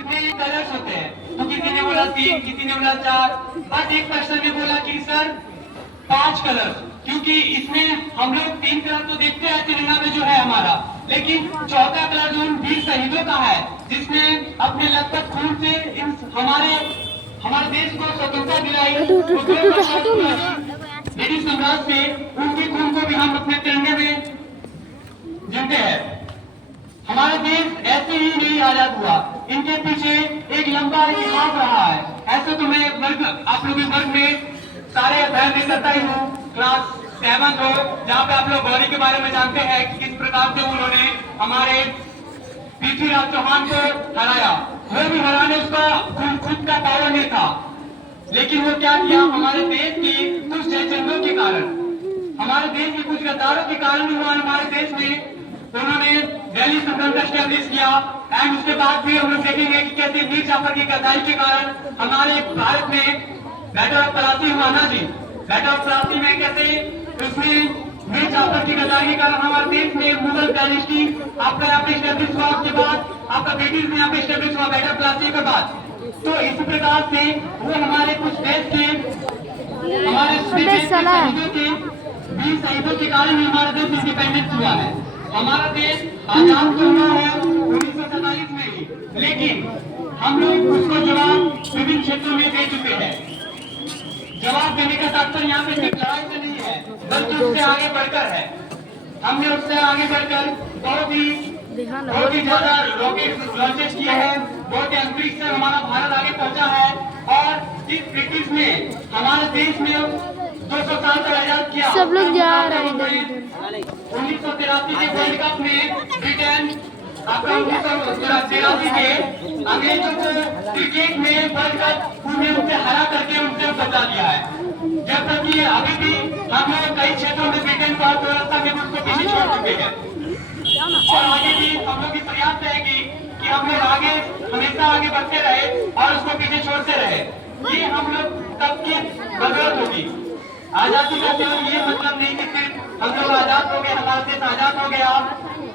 कितने कलर्स होते हैं? तो किसी ने बोला 3, किसी ने बोला 4, बट एक पर्सन ने बोला कि सर 5 कलर्स, क्योंकि इसमें हम लोग 3 कलर तो देखते हैं तिरंगा में जो है हमारा, लेकिन चौथा कलर जो उन वीर शहीदों का है जिसने अपने लखपत खून से हमारे देश को स्वतंत्रता दिलाई, ब्रिटिश साम्राज्य से, उनके खून को भी हम अपने तिरंगे में गिनते हैं। हमारा देश ऐसे ही नहीं आजाद हुआ, इनके पीछे एक लंबा इतिहास रहा है। ऐसे तो मैं वर्ग आप लोग वर्ग में सारे अध्ययन नहीं करता ही हूँ, क्लास 7 हो जहाँ पे आप लोग गौरी के बारे में जानते हैं कि किस प्रकार से उन्होंने हमारे पृथ्वीराज चौहान को हराया। वो भी हराने उसका खुद का पावर नहीं था, लेकिन वो क्या किया, हमारे देश की कुछ जयचंदों के कारण, हमारे देश के कुछ गद्दारों के कारण हुआ हमारे देश में उन्होंने दिल्ली संगठन का स्टैब्लिश किया। एंड उसके बाद भी हम लोग देखेंगे कि कैसे मीर जाफर की गद्दारी के कारण हमारे भारत में बैटल ऑफ प्लासी हुआ ना जी, बैटल ऑफ प्लासी में कैसे उसमें मीर जाफर की गद्दारी के कारण हमारे देश में मुगल डायनेस्टी आपका यहाँ पे स्टैब्लिश हुआ, उसके बाद आपका ब्रिटिश में यहाँ पे स्टैब्लिश हुआ बैटल ऑफ प्लासी के बाद। तो इसी प्रकार से वो हमारे कुछ देश के शहीदों के कारण ही हमारा देश इंडिपेंडेंस हुआ है। हमारा देश आजाद तो हुआ है 1947 में ही, लेकिन हम लोग उसको जवाब विभिन्न क्षेत्रों में दे चुके हैं। जवाब देने का तात्पर्य यहाँ पे सिर्फ लड़ाई से नहीं है, बल्कि उससे आगे बढ़कर है। हमने उससे आगे बढ़कर बहुत ही ज्यादा रॉकेट लॉन्चेस किए हैं, बहुत ही अंतरिक्ष से हमारा भारत आगे पहुंचा है। और इस ब्रिटिश ने हमारे देश में 200 साल का आजाद किया। सब लोग जा रहे हैं 1983 के वर्ल्ड कप में ब्रिटेन आपका 1983 के अंग्रेजों को क्रिकेट में वर्ल्ड कप उन्हें उनसे हरा करके उनसे बचा लिया है। जब तक कि अभी भी हम लोग कई क्षेत्रों में ब्रिटेन को अर्थव्यवस्था में उसको पीछे छोड़ चुके हैं, और आगे भी हम लोग की प्रयास रहेगी कि हम लोग आगे हमेशा आगे बढ़ते रहे और उसको पीछे छोड़ते रहे। ये हम लोग सबकी बदौलत होगी। आजादी का केवल ये मतलब नहीं कि सिर्फ हम लोग आजाद हो गए, हमारा देश आजाद हो गया।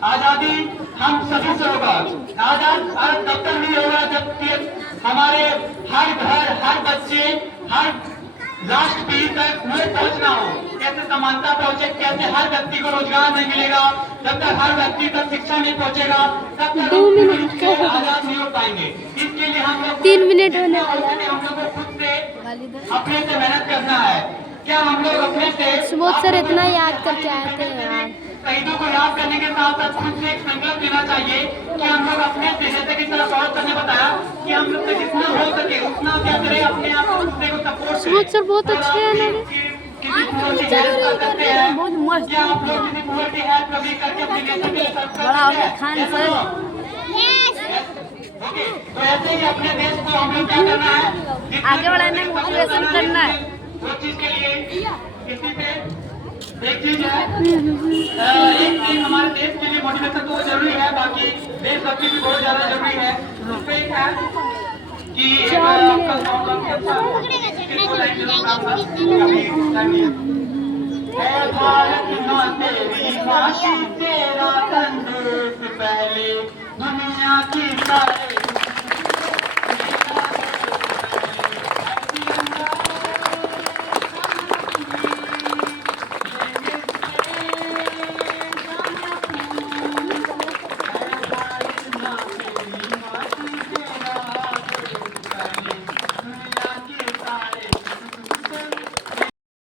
आजादी हम सभी से होगा। आजाद भारत तब तक नहीं होगा जब हमारे हर घर, हर बच्चे, हर लास्ट पीढ़ी तक वो पहुंचना हो। कैसे समानता पहुंचे, कैसे हर व्यक्ति को रोजगार नहीं मिलेगा, जब तक हर व्यक्ति तक शिक्षा नहीं पहुंचेगा तब तक 2 मिनट आजाद नहीं हो पाएंगे। इसके लिए हम लोग 3 मिनट होने वाला है। हम लोग को खुद से अपने से मेहनत करना है। क्या हम लोग अपने से सुबोध सर इतना याद करके आए थे यार। शहीदों को याद करने के साथ साथ खुद से एक संकल्प लेना चाहिए कि हम लोग अपने से, जैसे कि सर सौरभ सर ने बताया कि हम लोग से जितना हो सके उतना क्या करें, अपने आप को दूसरे को सपोर्ट सुबोध सर बहुत अच्छे हैं ना, बहुत मस्त। क्या आप लोग किसी पुअर की हेल्प कभी करके अपने नेशन के लिए सर्व बड़ा हो गया खान सर। ओके, तो ऐसे ही अपने देश को हम लोग क्या करना है, आगे बढ़ाने में मोटिवेशन करना है। वो चीज के लिए किसी पे एक चीज है, एक चीज हमारे देश के लिए मोटिवेशन तो जरूरी है, बाकी देशभक्ति भी बहुत ज्यादा जरूरी है। उसपे एक है कि भारत माँ तेरी माँ तेरा संदेश पहले दुनिया की सारे